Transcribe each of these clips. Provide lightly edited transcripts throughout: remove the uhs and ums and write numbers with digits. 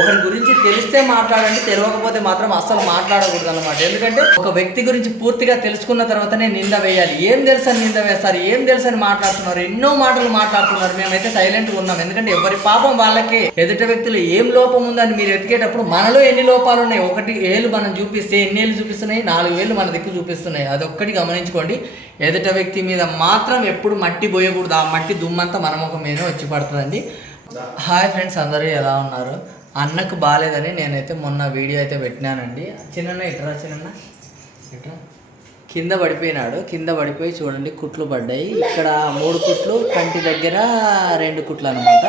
ఒకరి గురించి తెలిస్తే మాట్లాడండి, తెలియకపోతే మాత్రం అస్సలు మాట్లాడకూడదు అనమాట. ఎందుకంటే ఒక వ్యక్తి గురించి పూర్తిగా తెలుసుకున్న తర్వాతనే నింద వేయాలి. ఏం తెలుసని నింద వేస్తారు, ఏం తెలుసని మాట్లాడుతున్నారు, ఎన్నో మాటలు మాట్లాడుతున్నారు. మేమైతే సైలెంట్గా ఉన్నాం. ఎందుకంటే ఎవరి పాపం వాళ్ళకి. ఎదుటి వ్యక్తులు ఏం లోపం ఉందని మీరు ఎతికేటప్పుడు మనలో ఎన్ని లోపాలు ఉన్నాయి. 1 ఏళ్ళు మనం చూపిస్తే ఎన్ని ఏళ్ళు చూపిస్తున్నాయి, 4 వేలు మన దిక్కు చూపిస్తున్నాయి. అదొక్కటి గమనించుకోండి. ఎదుట వ్యక్తి మీద మాత్రం ఎప్పుడు మట్టి పోయకూడదు. ఆ మట్టి దుమ్మంతా మన ముఖం మీద వచ్చి పడుతుందండి. హాయ్ ఫ్రెండ్స్, అందరూ ఎలా ఉన్నారు? అన్నకు బాగాలేదని నేనైతే మొన్న వీడియో అయితే పెట్టినానండి. చిన్న ఇట్రా కింద పడిపోయినాడు. కింద పడిపోయి చూడండి కుట్లు పడ్డాయి. ఇక్కడ 3 కుట్లు, కంటి దగ్గర 2 కుట్లు అనమాట.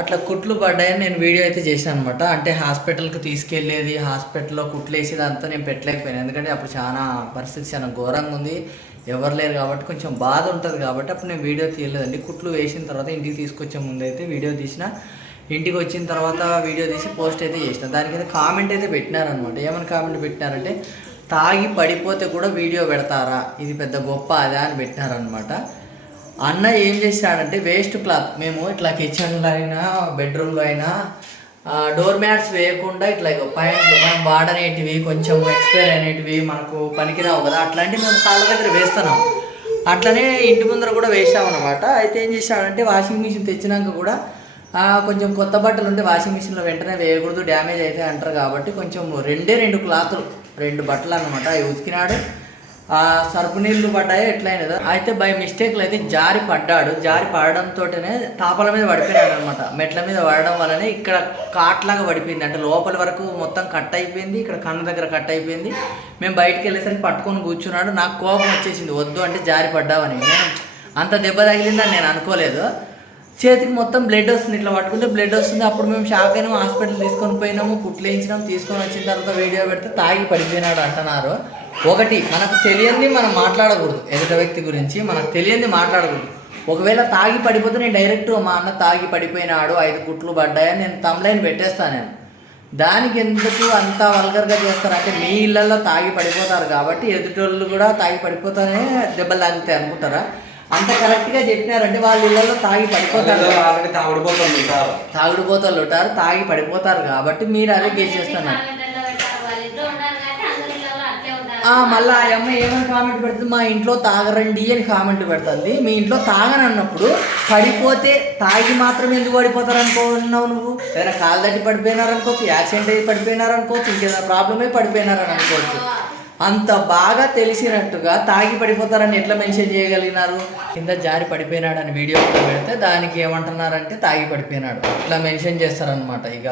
అట్లా కుట్లు పడ్డాయని నేను వీడియో అయితే చేశాను అనమాట. అంటే హాస్పిటల్కి తీసుకెళ్ళేది, హాస్పిటల్లో కుట్లు వేసేది అంతా నేను పెట్టలేకపోయాను. ఎందుకంటే అప్పుడు చాలా పరిస్థితి చాలా ఘోరంగా ఉంది. ఎవరు లేరు కాబట్టి కొంచెం బాధ ఉంటుంది కాబట్టి అప్పుడు నేను వీడియో తీయలేదండి. కుట్లు వేసిన తర్వాత ఇంటికి తీసుకొచ్చే ముందు అయితే వీడియో తీసిన. ఇంటికి వచ్చిన తర్వాత వీడియో తీసి పోస్ట్ అయితే చేసిన. దానికైతే కామెంట్ అయితే పెట్టినారనమాట. ఏమని కామెంట్ పెట్టినారంటే, తాగి పడిపోతే కూడా వీడియో పెడతారా, ఇది పెద్ద గొప్ప అదా అని పెట్టినారనమాట. అన్న ఏం చేశాడంటే, వేస్ట్ క్లాత్ మేము ఇట్లా కిచెన్లో అయినా బెడ్రూమ్లో అయినా డోర్ మ్యాట్స్ వేయకుండా ఇట్లా పాయింట్లు మనం వాడనేటివి, కొంచెం ఎక్స్పైర్ అనేటివి మనకు పనికిరావు కదా, అట్లాంటివి మేము కాళ్ళ దగ్గర వేస్తున్నాం. అట్లనే ఇంటి ముందర కూడా వేసామన్నమాట. అయితే ఏం చేశాడంటే, వాషింగ్ మిషన్ తెచ్చినాక కూడా కొంచెం కొత్త బట్టలు ఉంటే వాషింగ్ మిషన్లో వెంటనే వేయకూడదు, డ్యామేజ్ అయితే అంటారు కాబట్టి కొంచెం 2 క్లాతులు 2 బట్టలు అనమాట అవి ఉతికినాడు. సర్పు నీళ్ళు పడ్డాయి ఎట్లయినా కదా. అయితే బై మిస్టేక్లో అయితే జారి పడ్డాడు. జారి పడడంతోనే తాపల మీద పడిపోయినాడు అనమాట. మెట్ల మీద పడడం వల్లనే ఇక్కడ కాట్లాగా పడిపోయింది. అంటే లోపల వరకు మొత్తం కట్ అయిపోయింది, ఇక్కడ కన్ను దగ్గర కట్ అయిపోయింది. మేము బయటికి వెళ్ళేసరికి పట్టుకొని కూర్చున్నాడు. నాకు కోపం వచ్చేసింది, వద్దు అంటే జారి పడ్డావని. నేను అంత దెబ్బ తగిలిందని నేను అనుకోలేదు. చేతికి మొత్తం బ్లడ్ వస్తుంది, ఇట్లా పట్టుకుంటే బ్లడ్ వస్తుంది. అప్పుడు మేము షాక్ అయినాము, హాస్పిటల్ తీసుకొని పోయినాము, కుట్లు వేయించినాము. తీసుకొని వచ్చిన తర్వాత వీడియో పెడితే తాగి పడిపోయినాడు అంటున్నారు. ఒకటి, మనకు తెలియంది మనం మాట్లాడకూడదు. ఎదుట వ్యక్తి గురించి మనకు తెలియంది మాట్లాడకూడదు. ఒకవేళ తాగి పడిపోతే నేను డైరెక్ట్ మా అన్న తాగి పడిపోయినాడు, 5 కుట్లు పడ్డాయని నేను తమ్లైన్ పెట్టేస్తాను. నేను దానికి ఎందుకు అంత వల్గర్గా చేస్తారంటే, మీ ఇళ్ళల్లో తాగి పడిపోతారు కాబట్టి ఎదుటోళ్ళు కూడా తాగి పడిపోతానే దెబ్బలు తాగుతాయి అనుకుంటారా? అంత కరెక్ట్గా చెప్పినారంటే వాళ్ళ ఇళ్ళలో తాగి పడిపోతారు, తాగుడుపోతారు ఉంటారు, తాగి పడిపోతారు కాబట్టి మీరు అదే గేజ్ చేస్తున్నారు. మళ్ళీ ఆ అమ్మాయి ఏమైనా కామెంట్ పెడుతుంది, మా ఇంట్లో తాగరండి అని కామెంట్ పెడుతుంది. మీ ఇంట్లో తాగనన్నప్పుడు పడిపోతే తాగి మాత్రం ఎందుకు పడిపోతారు అనుకున్నావు నువ్వు? ఏదైనా కాలు తట్టి పడిపోయినారనుకోవచ్చు, యాక్సిడెంట్ అయ్యి పడిపోయినారనుకోవచ్చు, ఇంకేదైనా ప్రాబ్లమే పడిపోయినారని అనుకోవచ్చు. అంత బాగా తెలిసినట్టుగా తాగి పడిపోతారని ఎట్లా మెన్షన్ చేయగలిగినారు? కింద జారి పడిపోయినాడు అని వీడియో కూడా పెడితే దానికి ఏమంటున్నారంటే తాగి పడిపోయినాడు అట్లా మెన్షన్ చేస్తారనమాట. ఇక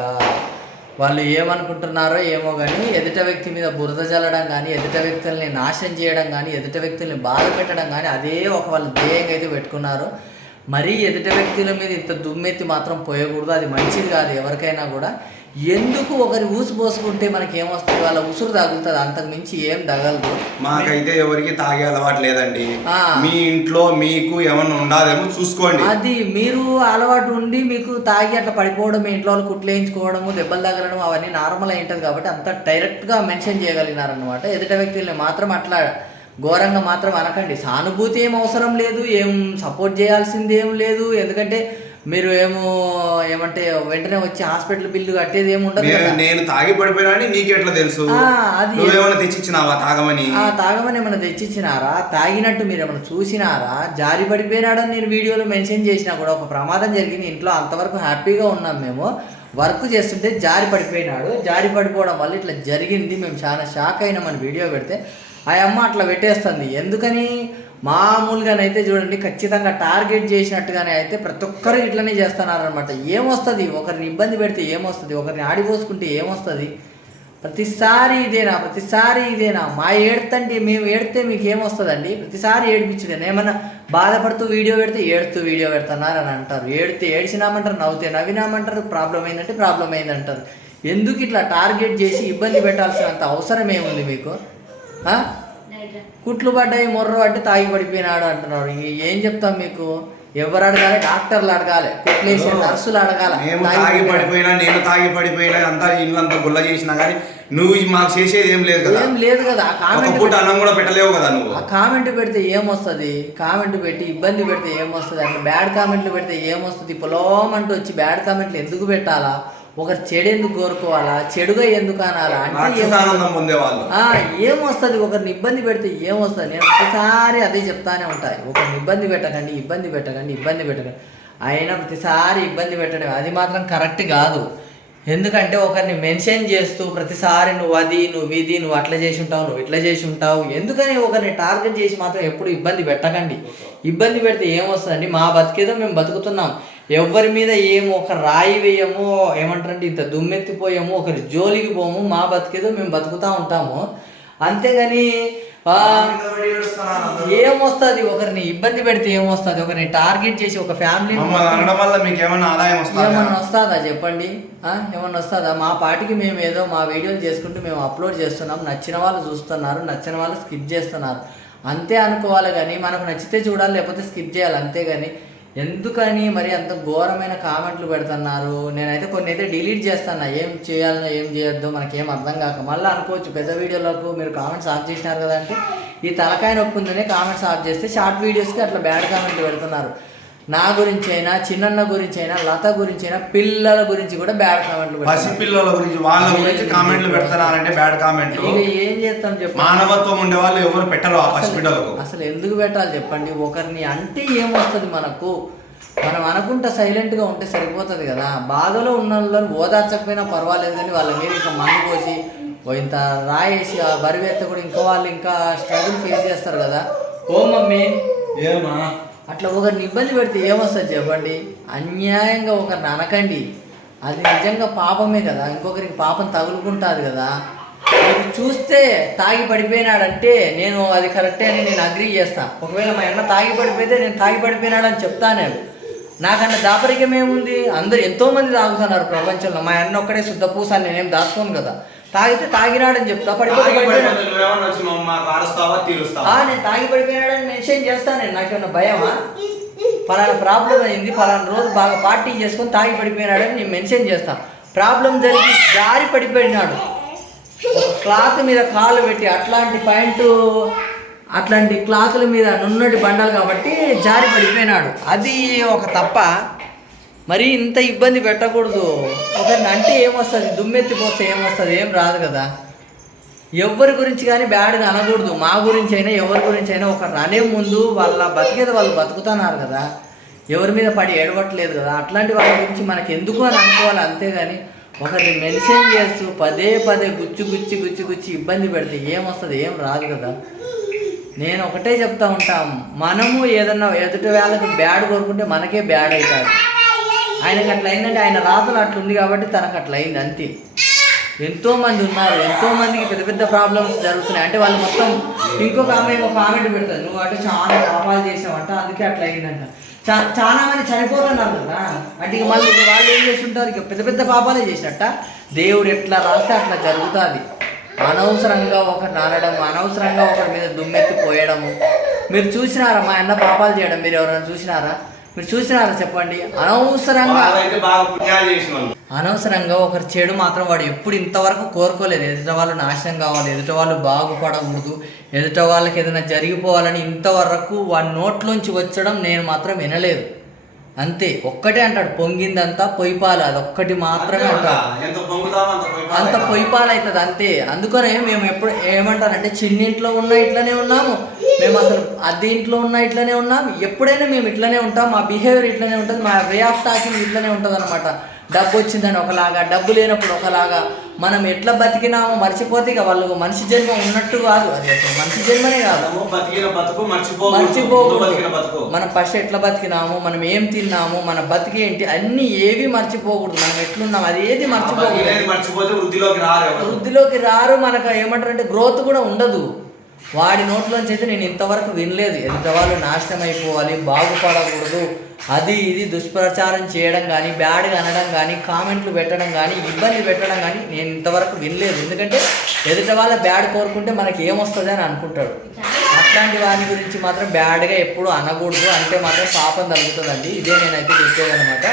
వాళ్ళు ఏమనుకుంటున్నారో ఏమో కానీ ఎదుట వ్యక్తి మీద బురద జల్లడం కానీ, ఎదుట వ్యక్తుల్ని నాశనం చేయడం కానీ, ఎదుట వ్యక్తుల్ని బాధ పెట్టడం కానీ అదే ఒక వాళ్ళ ధ్యేయంగా అయితే పెట్టుకున్నారు. మరీ ఎదుట వ్యక్తుల మీద ఇంత దుమ్మెత్తి మాత్రం పోయకూడదు, అది మంచిది కాదు ఎవరికైనా కూడా. ఎందుకు ఒకరి ఊసు పోసుకుంటే మనకి ఏమొస్తుంది, వాళ్ళ ఉసురు తగులుతుంది, అంతకు మించి ఏం తగలదు. మాకైతే ఎవరికి తాగే అలవాటు లేదండి. మీ ఇంట్లో మీకు ఏమన్నా ఉండాలేమో చూసుకోండి. అది మీరు అలవాటు ఉండి మీకు తాగి అట్లా పడిపోవడం, మీ ఇంట్లో వాళ్ళు కుట్లేయించుకోవడము, దెబ్బలు తగలడం అవన్నీ నార్మల్ అయి ఉంటుంది కాబట్టి అంత డైరెక్ట్గా మెన్షన్ చేయగలిగినారనమాట. ఎదుట వ్యక్తుల్ని మాత్రం అట్లా ఘోరంగా మాత్రం అనకండి. సానుభూతి ఏం అవసరం లేదు, ఏం సపోర్ట్ చేయాల్సింది ఏం లేదు. ఎందుకంటే మీరు ఏమంటే వెంటనే వచ్చి హాస్పిటల్ బిల్లు కట్టేది ఏమి ఉండదు. నేను తాగి పడిపోయినా అని నీకెట్లా తెలుసు? నువ్వేమైనా తెచ్చిచ్చినావా తాగమని? తాగమని ఏమైనా తెచ్చిచ్చినారా? తాగినట్టు మీరు ఏమైనా చూసినారా? జారి పడిపోయినాడని నేను వీడియోలో మెన్షన్ చేసినా కూడా ఒక ప్రమాదం జరిగింది ఇంట్లో, అంతవరకు హ్యాపీగా ఉన్నాం. మేము వర్క్ చేస్తుంటే జారి పడిపోయినాడు, జారి పడిపోవడం వల్ల ఇట్లా జరిగింది, మేము చాలా షాక్ అయినామని వీడియో పెడితే ఆ అమ్మ అట్లా పెట్టేస్తుంది. ఎందుకని? మామూలుగానైతే చూడండి, ఖచ్చితంగా టార్గెట్ చేసినట్టుగానే అయితే ప్రతి ఒక్కరు ఇట్లనే చేస్తున్నారనమాట. ఏమొస్తుంది? ఒకరిని ఇబ్బంది పెడితే ఏమొస్తుంది? ఒకరిని ఆడిపోసుకుంటే ఏమొస్తుంది? ప్రతిసారి ఇదేనా? మా ఏడుతంటే మేము ఏడితే మీకు ఏమొస్తుందండి? ప్రతిసారి ఏడిపించుడేనా? ఏమన్నా బాధపడుతూ వీడియో పెడితే ఏడుతూ వీడియో పెడుతున్నారని అంటారు, ఏడిచినామంటారు, నవ్వుతే నవ్వినామంటారు, ప్రాబ్లం అయిందంటారు. ఎందుకు ఇట్లా టార్గెట్ చేసి ఇబ్బంది పెట్టాల్సినంత అవసరం ఏముంది మీకు? కుట్లు పడ్డాయి, మొర్ర పట్టి తాగి పడిపోయినాడు అంటున్నారు. ఏం చెప్తాం మీకు? ఎవరు అడగాలి? డాక్టర్లు అడగాలి, కుట్లేసే నర్సులు అడగాలి. నేను తాగి పడిపోయినా అంతా ఇల్లంతా గుల్ల చేసినా కానీ నువ్వు మాకు చేసేది ఏం లేదు కదా. ఏం లేదు కదా. ఆ కామెంట్ అన్నం కూడా పెట్టలేవు కదా నువ్వు. ఆ కామెంట్ పెడితే ఏమొస్తుంది? కామెంట్ పెట్టి ఇబ్బంది పెడితే ఏమొస్తుంది? అట్లా బ్యాడ్ కామెంట్లు పెడితే ఏమొస్తుంది? పొలం అంటూ వచ్చి బ్యాడ్ కామెంట్లు ఎందుకు పెట్టాలా? ఒకరు చెడు ఎందుకు కోరుకోవాలా, చెడుగా ఎందుకు అనాలా అంటే ఆనందం పొందేవాళ్ళు. ఏమొస్తుంది, ఒకరిని ఇబ్బంది పెడితే ఏమొస్తుంది. నేను ఒకసారి అదే చెప్తానే ఉంటాయి, ఒకరిని ఇబ్బంది పెట్టకండి, ఇబ్బంది పెట్టకండి, ఇబ్బంది పెట్టకండి. అయినా ప్రతిసారి ఇబ్బంది పెట్టడం అది మాత్రం కరెక్ట్ కాదు. ఎందుకంటే ఒకరిని మెన్షన్ చేస్తూ ప్రతిసారి నువ్వు అది, నువ్వు ఇది, నువ్వు అట్లా చేసి ఉంటావు, నువ్వు ఇట్లా చేసి ఉంటావు, ఎందుకని ఒకరిని టార్గెట్ చేసి మాత్రం ఎప్పుడు ఇబ్బంది పెట్టకండి. ఇబ్బంది పెడితే ఏమొస్తుందండి, మా బతికేదో మేము బతుకుతున్నాం, ఎవరి మీద ఏమో ఒక రాయి వేయము, ఏమంటారంటే ఇంత దుమ్మెత్తిపోయాము, ఒకరి జోలికి పోము, మా బతికేదో మేము బతుకుతూ ఉంటాము. అంతేగాని ఏమొస్తుంది, ఒకరిని ఇబ్బంది పెడితే ఏమొస్తుంది, ఒకరిని టార్గెట్ చేసి ఒక ఫ్యామిలీ ఏమన్నా వస్తుందా చెప్పండి, ఏమన్నా వస్తుందా? మా పాటికి మేము ఏదో మా వీడియోలు చేసుకుంటూ మేము అప్లోడ్ చేస్తున్నాం, నచ్చిన వాళ్ళు చూస్తున్నారు, నచ్చిన వాళ్ళు స్కిప్ చేస్తున్నారు, అంతే అనుకోవాలి. కానీ మనకు నచ్చితే చూడాలి, లేకపోతే స్కిప్ చేయాలి, అంతేగాని ఎందుకని మరి అంత ఘోరమైన కామెంట్లు పెడుతున్నారు. నేనైతే కొన్ని అయితే డిలీట్ చేస్తాను, ఏం చేయాలో ఏం చేయొద్దో మనకేం అర్థం కాక. మళ్ళీ అనుకోవచ్చు పెద్ద వీడియోలకు మీరు కామెంట్స్ ఆఫ్ చేసినారు కదా అంటే, ఈ తలకాయ నొప్పి ఉందనే కామెంట్స్ ఆఫ్ చేస్తే షార్ట్ వీడియోస్కి అట్లా బ్యాడ్ కామెంట్లు పెడుతున్నారు. నా గురించి అయినా, చిన్నన్న గురించి అయినా, లత గురించి అయినా, పిల్లల గురించి కూడా బ్యాడ్ కామెంట్లు, పిల్లల గురించి వాళ్ళ గురించి కామెంట్లు పెడతారంటే బ్యాడ్ కామెంట్. ఏం చేస్తాం చెప్పండి, మానవత్వం ఉండే వాళ్ళు ఎవరు పెట్టరు ఆ పసిపిల్లలకు. అసలు ఎందుకు పెట్టాలి చెప్పండి? ఒకరిని అంటే ఏమొస్తుంది మనకు, మనం అనుకుంటా సైలెంట్గా ఉంటే సరిపోతుంది కదా. బాధలో ఉన్న వాళ్ళని ఓదార్చకపోయినా పర్వాలేదు, కానీ వాళ్ళ మీద ఇంకా మందు పోసి ఇంత రాయేసి ఆ బరువు ఎత్త కూడా ఇంకా వాళ్ళు ఇంకా స్ట్రగుల్ ఫేస్ చేస్తారు కదా. ఓ మమ్మీ ఏమా అట్లా ఒకరిని ఇబ్బంది పెడితే ఏమొస్తుంది చెప్పండి? అన్యాయంగా ఒకరిని అనకండి, అది నిజంగా పాపమే కదా, ఇంకొకరికి పాపం తగులుకుంటుంది కదా. మీరు చూస్తే తాగి పడిపోయినాడంటే నేను అది కరెక్టే అని నేను అగ్రీ చేస్తాను. ఒకవేళ మా అన్న తాగి పడిపోతే నేను తాగి పడిపోయినాడని చెప్తాను. నాకన్నా దాపరికం ఏముంది, అందరు ఎంతోమంది తాగుతున్నారు ప్రపంచంలో, మా అన్న ఒక్కడే శుద్ధ పూసాన్ని నేనేం దాచుకోను కదా. తాగితే తాగినాడని చెప్తా, పడిపోతే నేను తాగి పడిపోయినాడని మెన్షన్ చేస్తాను. నాకేమన్నా భయమా? ఫలానా ప్రాబ్లం అయింది, ఫలానా రోజు బాగా పార్టీ చేసుకొని తాగి పడిపోయినాడని నేను మెన్షన్ చేస్తాను. ప్రాబ్లం జరిగి జారి పడిపోయినాడు, క్లాత్ మీద కాలు పెట్టి అట్లాంటి క్లాతుల మీద నున్నటి బండలు కాబట్టి జారి పడిపోయినాడు, అది ఒక తప్ప. మరి ఇంత ఇబ్బంది పెట్టకూడదు. ఒకరిని అంటే ఏమొస్తుంది, దుమ్మెత్తిపోస్తే ఏమొస్తుంది, ఏం రాదు కదా. ఎవరి గురించి కానీ బ్యాడ్గా అనకూడదు. మా గురించి అయినా ఎవరి గురించి అయినా ఒకరిని అనే ముందు వాళ్ళ బతికేది వాళ్ళు బతుకుతున్నారు కదా, ఎవరి మీద పడి ఏడవట్లేదు కదా, అట్లాంటి వాళ్ళ గురించి మనకి ఎందుకు అని అనుకోవాలి. అంతేగాని ఒకరిని మెన్షన్ చేస్తూ పదే గుచ్చి ఇబ్బంది పెడితే ఏమొస్తుంది, ఏం రాదు కదా. నేను ఒకటే చెప్తా ఉంటాం, మనము ఏదన్నా ఎదుటి వాళ్ళకి బ్యాడ్ కోరుకుంటే మనకే బ్యాడ్ అవుతుంది. ఆయనకు అట్లా అయిందంటే ఆయన రాతలు అట్లుంది కాబట్టి తనకు అట్లా అయింది, అంతే. ఎంతోమంది ఉన్నారు, ఎంతోమందికి పెద్ద ప్రాబ్లమ్స్ జరుగుతున్నాయి. అంటే వాళ్ళు మొత్తం ఇంకొక ఆమె ఒక కామెంట్ పెడతారు, నువ్వు అంటే చాలా పాపాలు చేసావంట అందుకే అట్లా అయిందంట. చాలా మంది చనిపోతున్నారు కదా, అంటే ఇక మళ్ళీ వాళ్ళు ఏం చేసి ఉంటారు, ఇక పెద్ద పాపాలే చేసినట్ట. దేవుడు ఎట్లా రాస్తే అట్లా జరుగుతుంది. అనవసరంగా ఒకరిని అనడం, అనవసరంగా ఒకరి మీద దుమ్మెత్తి పోయడము. మీరు చూసినారా మా అన్న పాపాలు చేయడం? మీరు ఎవరైనా చూసినారా? మీరు చూసినారా చెప్పండి? అనవసరంగా ఒకరి చెడు మాత్రం వాడు ఎప్పుడు ఇంతవరకు కోరుకోలేదు. ఎదుట వాళ్ళు నాశనం కావాలి, ఎదుట వాళ్ళు బాగుపడకూడదు, ఎదుట వాళ్ళకి ఏదైనా జరిగిపోవాలని ఇంతవరకు వాడి నోట్లోంచి వచ్చడం నేను మాత్రం వినలేదు. అంతే, ఒక్కటే అంటాడు, పొంగిందంతా పొయ్యిపాలు, అదొక్కటి మాత్రమే అంటాడు. అంత పొయ్యిపాలు అవుతుంది అంతే. అందుకనే మేము ఎప్పుడు ఏమంటారంటే, చిన్నింట్లో ఉన్న ఇట్లనే ఉన్నాము, మేము అసలు అద్దె ఇంట్లో ఉన్న ఇట్లనే ఉన్నాము, ఎప్పుడైనా మేము ఇట్లనే ఉంటాం, మా బిహేవియర్ ఇట్లనే ఉంటుంది, మా వే ఆఫ్ టాకింగ్ ఇట్లనే ఉంటుంది అనమాట. డబ్బు వచ్చిందని ఒకలాగా, డబ్బు లేనప్పుడు ఒకలాగా, మనం ఎట్లా బతికినామో మర్చిపోతే ఇక వాళ్ళు మనిషి జన్మ ఉన్నట్టు కాదు. అది అసలు మనిషి జన్మనే కాదు, మర్చిపోకూడదు. మనం ఫస్ట్ ఎట్లా బతికినాము, మనం ఏం తిన్నాము, మన బతికి ఏంటి అన్ని ఏవి మర్చిపోకూడదు. మనం ఎట్లున్నాము అది ఏది మర్చిపోకూడదు. వృద్ధిలోకి రారు. మనకు ఏమంటారంటే గ్రోత్ కూడా ఉండదు. వాడి నోట్లోంచి అయితే నేను ఇంతవరకు వినలేదు, ఎదుటవాళ్ళు నాశనం అయిపోవాలి, బాగుపడకూడదు, అది ఇది దుష్ప్రచారం చేయడం కానీ, బ్యాడ్గా అనడం కానీ, కామెంట్లు పెట్టడం కానీ, ఇబ్బంది పెట్టడం కానీ నేను ఇంతవరకు వినలేదు. ఎందుకంటే ఎదుట వాళ్ళ బ్యాడ్ కోరుకుంటే మనకి ఏమొస్తుంది అని అనుకుంటాడు. అట్లాంటి వారి గురించి మాత్రం బ్యాడ్గా ఎప్పుడు అనకూడదు, అంటే మాత్రం పాపం తగ్గుతుందండి. ఇదే నేనైతే చెప్పేది అనమాట.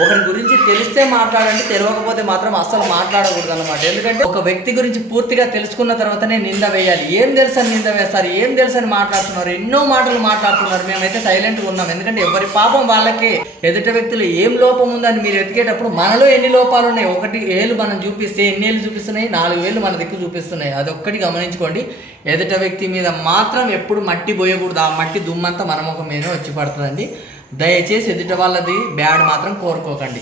ఒకరి గురించి తెలిస్తే మాట్లాడండి, తెలియకపోతే మాత్రం అస్సలు మాట్లాడకూడదు అనమాట. ఎందుకంటే ఒక వ్యక్తి గురించి పూర్తిగా తెలుసుకున్న తర్వాతనే నింద వేయాలి. ఏం తెలుసని నింద వేస్తారు, ఏం తెలుసని మాట్లాడుతున్నారు, ఎన్నో మాటలు మాట్లాడుతున్నారు. మేమైతే సైలెంట్గా ఉన్నాం. ఎందుకంటే ఎవరి పాపం వాళ్ళకే. ఎదుటి వ్యక్తులు ఏం లోపం ఉందని మీరు ఎతికేటప్పుడు మనలో ఎన్ని లోపాలు ఉన్నాయి, 1 ఏళ్ళు మనం చూపిస్తే ఎన్ని ఏళ్ళు చూపిస్తున్నాయి, 4 వేలు మన దిక్కు చూపిస్తున్నాయి. అదొక్కటి గమనించుకోండి. ఎదుట వ్యక్తి మీద మాత్రం ఎప్పుడు మట్టి పోయకూడదు. ఆ మట్టి దుమ్మంతా మన ముఖం మీద వచ్చి పడుతుందండి. దయచేసి ఎదుట వాళ్ళది బ్యాడ్ మాత్రం కోరుకోకండి.